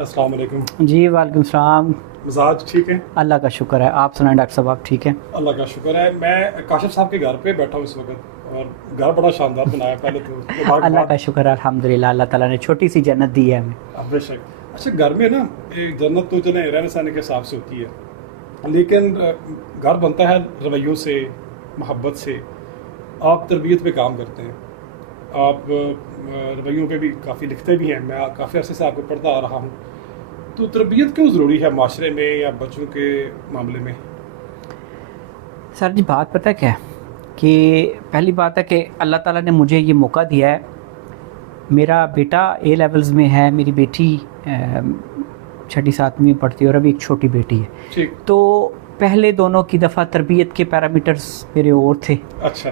अस्सलाम वालेकुम। जी वालेकुम सलाम। मिजाज ठीक है? अल्लाह का शुक्र है। आप सुनाएं डॉक्टर साहब, आप ठीक हैं? अल्लाह का शुक्र है। मैं काशिफ साहब के घर पे बैठा हूँ इस वक्त और घर बड़ा शानदार बनाया। पहले तो अल्लाह का शुक्र है, अल्हम्दुलिल्लाह। अल्लाह ताला ने छोटी सी जन्नत दी है हमें। बेशक। अच्छा, घर में ना एक जन्नत तो चले रहने सहने के हिसाब से होती है, लेकिन घर बनता है रवैयों से, मोहब्बत से। आप तरबियत पे काम करते हैं, आप रवैयों पे भी काफ़ी लिखते भी हैं। मैं काफ़ी अर्से से आपको पढ़ता आ रहा हूँ। तो तरबियत क्यों ज़रूरी है माशरे में या बच्चों के मामले में? सर जी, बात पता है क्या है कि पहली बात है कि अल्लाह ताला ने मुझे ये मौका दिया है। मेरा बेटा ए लेवल्स में है, मेरी बेटी 6ठी 7वीं में पढ़ती है और अभी एक छोटी बेटी है। ठीक। तो पहले दोनों की दफ़ा तरबियत के पैरामीटर्स मेरे और थे। अच्छा।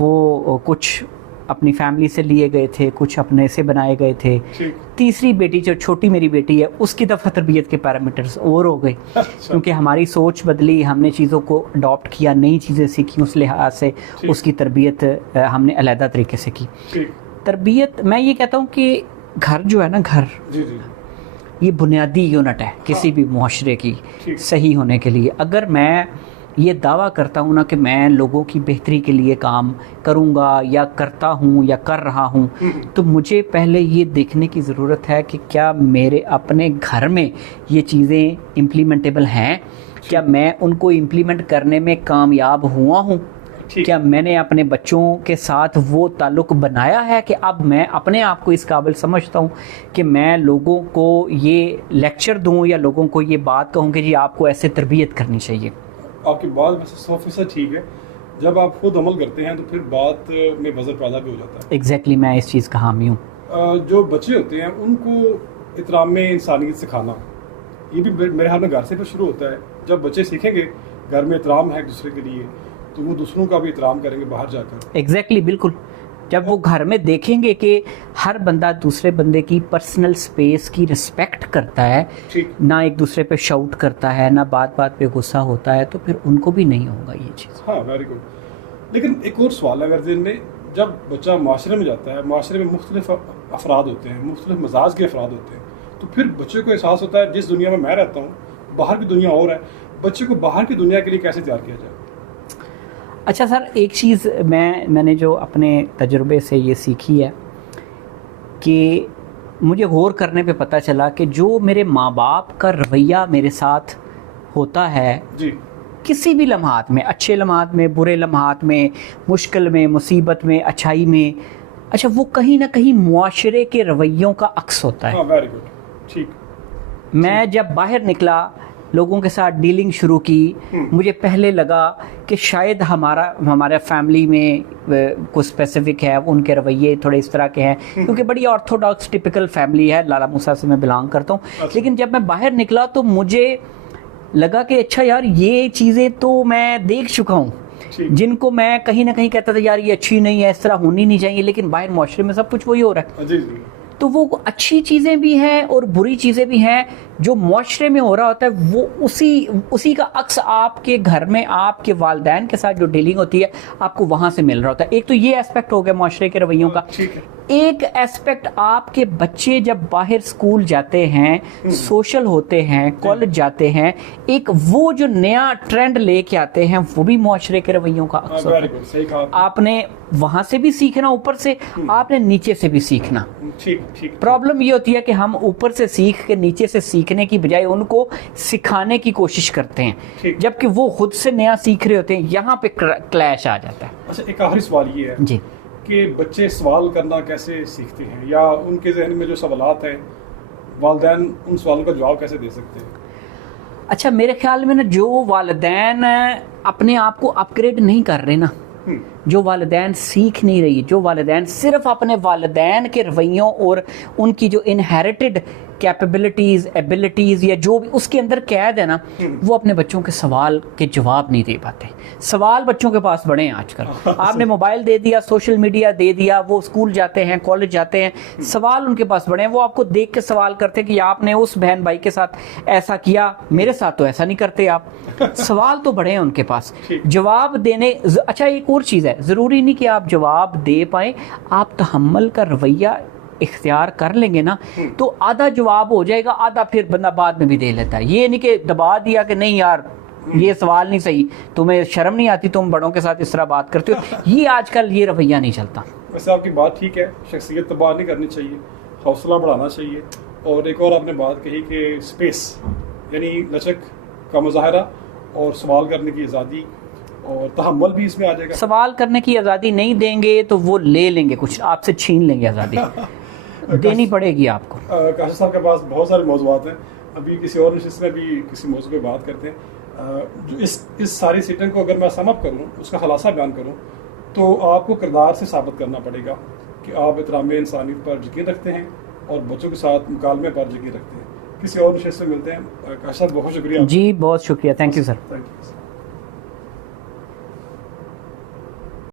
वो कुछ अपनी फैमिली से लिए गए थे, कुछ अपने से बनाए गए थे। ठीक। तीसरी बेटी जो छोटी मेरी बेटी है, उसकी दफ़ा तरबियत के पैरामीटर्स और हो गए। अच्छा। क्योंकि हमारी सोच बदली, हमने चीज़ों को अडॉप्ट किया, नई चीज़ें सीखी, उस लिहाज से उसकी तरबियत हमने अलहदा तरीके से की। ठीक। तरबियत, मैं ये कहता हूँ कि घर जो है ना, घर जी जी। ये बुनियादी यूनिट है किसी भी मुआशरे की ठीक। सही होने के लिए। अगर मैं ये दावा करता हूँ ना कि मैं लोगों की बेहतरी के लिए काम करूँगा या करता हूँ या कर रहा हूँ, तो मुझे पहले ये देखने की ज़रूरत है कि क्या मेरे अपने घर में ये चीज़ें इम्प्लीमेंटेबल हैं, क्या मैं उनको इम्प्लीमेंट करने में कामयाब हुआ हूँ, क्या मैंने अपने बच्चों के साथ वो ताल्लुक़ बनाया है कि अब मैं अपने आप को इस काबिल समझता हूँ कि मैं लोगों को ये लेक्चर दूँ या लोगों को ये बात कहूँ कि जी आपको ऐसे तरबियत करनी चाहिए। आपकी बात वैसे 100% ठीक है। जब आप खुद अमल करते हैं तो फिर बात में वज़न पैदा भी हो जाता है। एग्जैक्टली, मैं इस चीज़ का हामी हूँ। जो बच्चे होते हैं उनको इहतराम में इंसानियत सिखाना, ये भी मेरे ख्याल में घर से फिर शुरू होता है। जब बच्चे सीखेंगे घर में एहतराम है एक दूसरे के लिए, तो वो दूसरों का भी एहतराम करेंगे बाहर जाकर। एग्जैक्टली, बिल्कुल। जब वो घर में देखेंगे कि हर बंदा दूसरे बंदे की पर्सनल स्पेस की रिस्पेक्ट करता है, ना एक दूसरे पे शाउट करता है, ना बात बात पे गुस्सा होता है, तो फिर उनको भी नहीं होगा ये चीज़। हाँ, वेरी गुड। लेकिन एक और सवाल है, अगर में जब बच्चा माशरे में जाता है, माशरे में मुख्तलिफ अफराद होते हैं, मुख्तलिफ मिजाज के अफराद होते हैं, तो फिर बच्चे को एहसास होता है जिस दुनिया में मैं रहता हूँ बाहर की दुनिया और है। बच्चे को बाहर की दुनिया के लिए कैसे तैयार किया जाए? अच्छा सर, एक चीज़ मैंने जो अपने तजुर्बे से ये सीखी है कि मुझे गौर करने पे पता चला कि जो मेरे माँ बाप का रवैया मेरे साथ होता है जी, किसी भी लम्हात में, अच्छे लम्हात में, बुरे लम्हात में, मुश्किल में, मुसीबत में, अच्छाई में, अच्छा वो कहीं ना कहीं मुआशरे के रवैयों का अक्स होता है। हाँ, वेरी गुड। ठीक। मैं जब बाहर निकला, लोगों के साथ डीलिंग शुरू की, मुझे पहले लगा कि शायद हमारा फैमिली में कुछ स्पेसिफिक है, उनके रवैये थोड़े इस तरह के हैं, क्योंकि बड़ी ऑर्थोडॉक्स टिपिकल फैमिली है, लाला मूसा से मैं बिलोंग करता हूँ। अच्छा। लेकिन जब मैं बाहर निकला तो मुझे लगा कि अच्छा यार, ये चीज़ें तो मैं देख चुका हूँ, जिनको मैं कहीं ना कहीं कहता था यार ये अच्छी नहीं है, इस तरह होनी नहीं चाहिए, लेकिन बाहर मुआशरे में सब कुछ वही हो रहा है। जी जी। तो वो अच्छी चीज़ें भी हैं और बुरी चीज़ें भी हैं। जो मुआशरे में हो रहा होता है वो उसी का अक्स आपके घर में आपके वालिदैन के साथ जो डीलिंग होती है आपको वहाँ से मिल रहा होता है। एक तो ये एस्पेक्ट हो गया मुआशरे के रवैयों का। ठीक है। एक एस्पेक्ट, आपके बच्चे जब बाहर स्कूल जाते हैं, सोशल होते हैं, कॉलेज जाते हैं, एक वो जो नया ट्रेंड लेके आते हैं वो भी मुआशरे के रवैयों का अक्स होता है। सही कहा। आपने वहाँ से भी सीखना, ऊपर से आपने नीचे से भी सीखना। ठीक ठीक। प्रॉब्लम ये होती है कि हम ऊपर से सीख के नीचे से सीखने की बजाय उनको सिखाने की कोशिश करते हैं, जबकि वो खुद से नया सीख रहे होते हैं। यहाँ पे क्लैश आ जाता है। अच्छा, एक आखिरी सवाल ये है जी कि बच्चे सवाल करना कैसे सीखते हैं, या उनके जहन में जो सवालात हैं वालिदैन उन सवालों का जवाब कैसे दे सकते हैं? अच्छा, मेरे ख्याल में ना जो वालिदैन अपने आप को अपग्रेड नहीं कर रहे ना, जो वालिदैन सीख नहीं रही, जो वालिदैन सिर्फ अपने वालिदैन के रवैयों और उनकी जो इनहेरिटेड कैपेबिलिटीज़, एबिलिटीज़ या जो भी उसके अंदर कैद है ना, वो अपने बच्चों के सवाल के जवाब नहीं दे पाते। सवाल बच्चों के पास बड़े हैं आजकल। आपने मोबाइल दे दिया, सोशल मीडिया दे दिया, वो स्कूल जाते हैं, कॉलेज जाते हैं, सवाल उनके पास बड़े हैं। वो आपको देख के सवाल करते हैं कि आपने उस बहन भाई के साथ ऐसा किया, मेरे साथ तो ऐसा नहीं करते आप। सवाल तो बड़े हैं उनके पास, जवाब देने। अच्छा, एक और चीज़ है, ज़रूरी नहीं कि आप जवाब दे पाए, आप तहम्मुल का रवैया इख्तियार कर लेंगे ना तो आधा जवाब हो जाएगा, आधा फिर बंदा बाद में भी दे लेता है। ये नहीं कि दबा दिया कि नहीं यार ये सवाल नहीं सही, तुम्हें शर्म नहीं आती, तुम बड़ों के साथ इस तरह बात करते हो, ये आजकल ये रवैया नहीं चलता। वैसे आपकी बात ठीक है, शख्सियत तबाह नहीं करनी चाहिए, हौसला बढ़ाना चाहिए। और एक और आपने बात कही कि स्पेस यानी लचक का मुजाहरा और सवाल करने की आज़ादी और तहम्मुल भी इसमें आ जाएगा। सवाल करने की आज़ादी नहीं देंगे तो वो ले लेंगे, कुछ आपसे छीन लेंगे आज़ादी देनी पड़ेगी आपको। काशिफ साहब के पास बहुत सारे मौज़ूआत हैं, अभी किसी और नशिस्त में भी किसी मौजू पे बात करते हैं। जो इस सारी सीटिंग को अगर मैं सम अप करूँ, उसका खलासा बयान करूँ, तो आपको किरदार से साबित करना पड़ेगा कि आप एहतराम इंसानियत पर यकीन रखते हैं और बच्चों के साथ मुकालमे पर यकीन रखते हैं। किसी और नशिस्त में मिलते हैं। काशिफ साहब बहुत शुक्रिया जी, बहुत शुक्रिया, thank you sir. Thank you.